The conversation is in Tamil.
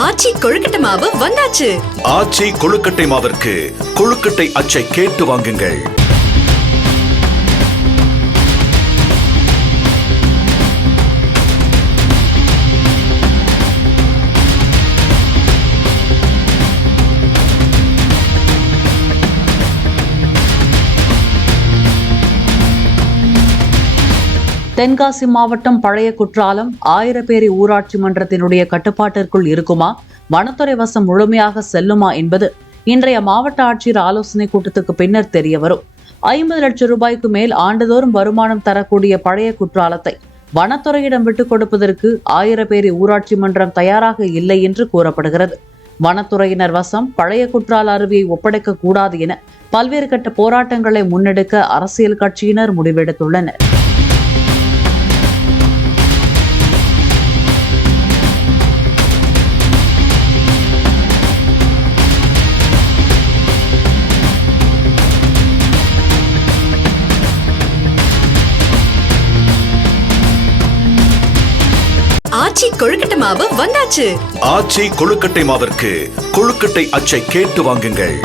ஆச்சி கொழுக்கட்டை மாவு வந்தாச்சு. ஆச்சி கொழுக்கட்டை மாவிற்கு கொழுக்கட்டை அச்சை கேட்டு வாங்குங்கள். தென்காசி மாவட்டம் பழைய குற்றாலம் ஆயிரப்பேரி ஊராட்சி மன்றத்தினுடைய கட்டுப்பாட்டிற்குள் இருக்குமா, வனத்துறை வசம் முழுமையாக செல்லுமா என்பது இன்றைய மாவட்ட ஆட்சியர் ஆலோசனை கூட்டத்துக்கு பின்னர் தெரிய வரும். 50 லட்சம் ரூபாய்க்கு மேல் ஆண்டுதோறும் வருமானம் தரக்கூடிய பழைய குற்றாலத்தை வனத்துறையிடம் விட்டுக் கொடுப்பதற்கு ஆயிரப்பேரி ஊராட்சி மன்றம் தயாராக இல்லை என்று கூறப்படுகிறது. வனத்துறையினர் வசம் பழைய குற்றால அருவியை ஒப்படைக்க கூடாது என பல்வேறு கட்ட போராட்டங்களை முன்னெடுக்க அரசியல் கட்சியினர் முடிவெடுத்துள்ளனர். ஆச்சி கொழுக்கட்டை மாவு வந்தாச்சு. ஆச்சி கொழுக்கட்டை மாவிற்கு கொழுக்கட்டை அச்சை கேட்டு வாங்குங்கள்.